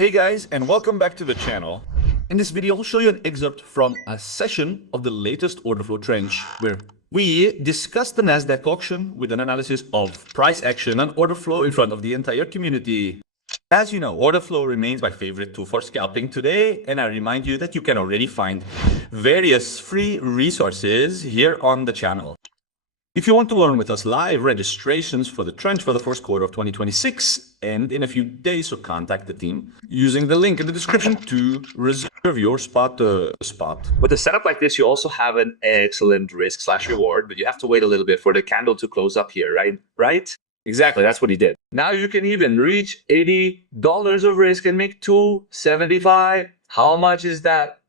Hey guys, and welcome back to the channel. In this video, I'll show you an excerpt from a session of the latest order flow trench, where we discuss the Nasdaq auction with an analysis of price action and order flow in front of the entire community. As you know, order flow remains my favorite tool for scalping today, and I remind you that you can already find various free resources here on the channel. If you want to learn with us live, registrations for the trench for the first quarter of 2026 end in a few days, so contact the team using the link in the description to reserve your spot. With a setup like this, you also have an excellent risk/reward, but you have to wait a little bit for the candle to close up here, right? Exactly, that's what he did. Now you can even reach $80 of risk and make $275. How much is that?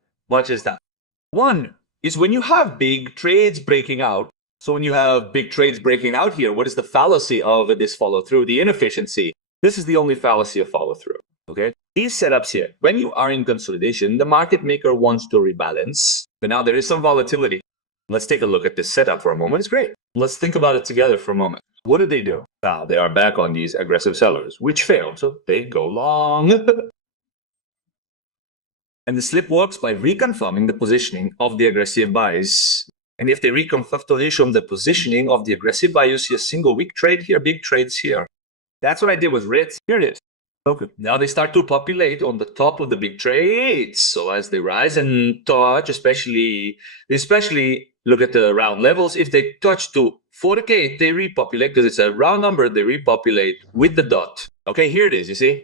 One is when you have big trades breaking out. So when you have big trades breaking out here, what is the fallacy of this follow through? The inefficiency. This is the only fallacy of follow through. Okay. These setups here, when you are in consolidation, the market maker wants to rebalance, but now there is some volatility. Let's take a look at this setup for a moment. It's great. Let's think about it together for a moment. What did they do? Now they are back on these aggressive sellers, which failed. So they go long. And the slip works by reconfirming the positioning of the aggressive buys. And if they reconfirm the positioning of the aggressive buy, you see a single weak trade here, big trades here. That's what I did with RITs. Here it is. Okay. Now they start to populate on the top of the big trades. So as they rise and touch, especially look at the round levels. If they touch to 40K, they repopulate because it's a round number. They repopulate with the dot. Okay, here it is. You see?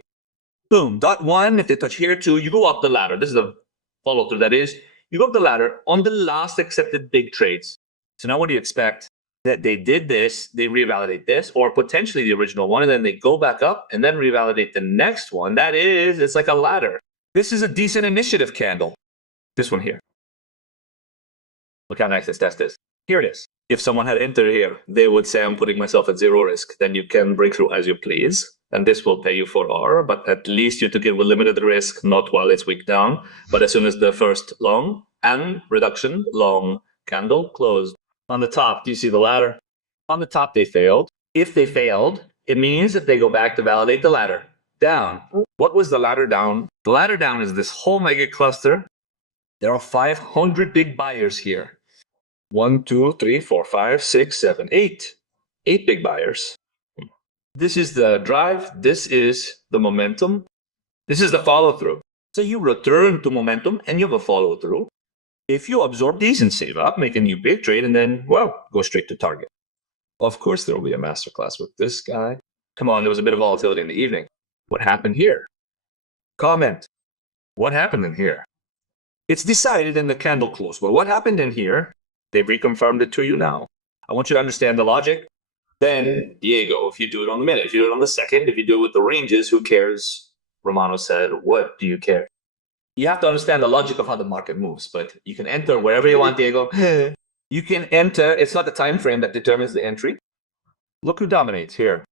Boom. Dot one. If they touch here too, you go up the ladder. This is the follow through. That is. You go up the ladder on the last accepted big trades. So now what do you expect? That they did this, they revalidate this, or potentially the original one, and then they go back up and then revalidate the next one. That is, it's like a ladder. This is a decent initiative candle. This one here. Look how nice this test is. Here it is. If someone had entered here, they would say, I'm putting myself at zero risk. Then you can break through as you please. And this will pay you for R, but at least you took it with limited risk, not while it's weak down. But as soon as the first long and reduction long candle closed. On the top, do you see the ladder? On the top, they failed. If they failed, it means that they go back to validate the ladder. Down. What was the ladder down? The ladder down is this whole mega cluster. There are 500 big buyers here. 1, 2, 3, 4, 5, 6, 7, 8. 8 big buyers. This is the drive. This is the momentum. This is the follow-through. So you return to momentum and you have a follow-through. If you absorb these and save up, make a new big trade, and then, well, go straight to target. Of course, there will be a masterclass with this guy. Come on, there was a bit of volatility in the evening. What happened here? Comment. What happened in here? It's decided in the candle close, but what happened in here? They've reconfirmed it to you now. I want you to understand the logic. Then, Diego, if you do it on the minute, if you do it on the second, if you do it with the ranges, who cares? Romano said, what do you care? You have to understand the logic of how the market moves, but you can enter wherever you want, Diego. You can enter. It's not the time frame that determines the entry. Look who dominates here.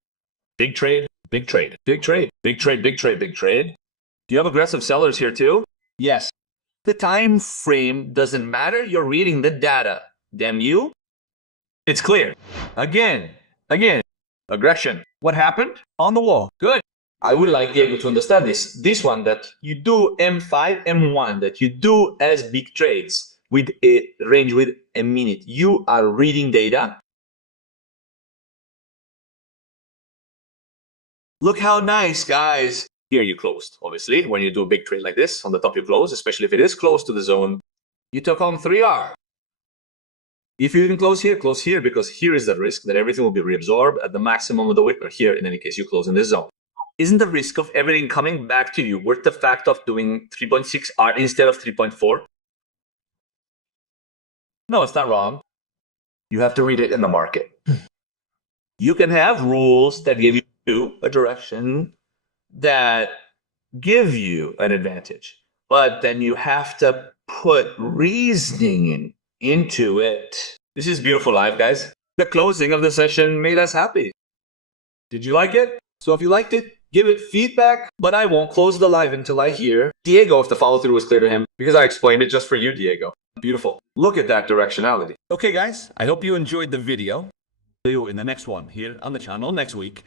Big trade, big trade, big trade, big trade, big trade, big trade. Do you have aggressive sellers here too? Yes. The time frame doesn't matter. You're reading the data. Damn you. It's clear. Again. Aggression. What happened? On the wall. Good. I would like Diego to understand this. This one, that you do M5, M1, that you do as big trades with a range with a minute. You are reading data. Look how nice, guys. Here you closed, obviously. When you do a big trade like this, on the top you close, especially if it is close to the zone. You took on 3R. If you can close here, because here is the risk that everything will be reabsorbed at the maximum of the wick, or here, in any case, you close in this zone. Isn't the risk of everything coming back to you worth the fact of doing 3.6R instead of 3.4? No, it's not wrong. You have to read it in the market. You can have rules that give you a direction that give you an advantage, but then you have to put reasoning into it. This is beautiful live, guys. The closing of the session made us happy. Did you like it? So if you liked it, give it feedback, but I won't close the live until I hear Diego if the follow through was clear to him, because I explained it just for you, Diego. Beautiful. Look at that directionality. Okay, guys, I hope you enjoyed the video. See you in the next one here on the channel next week.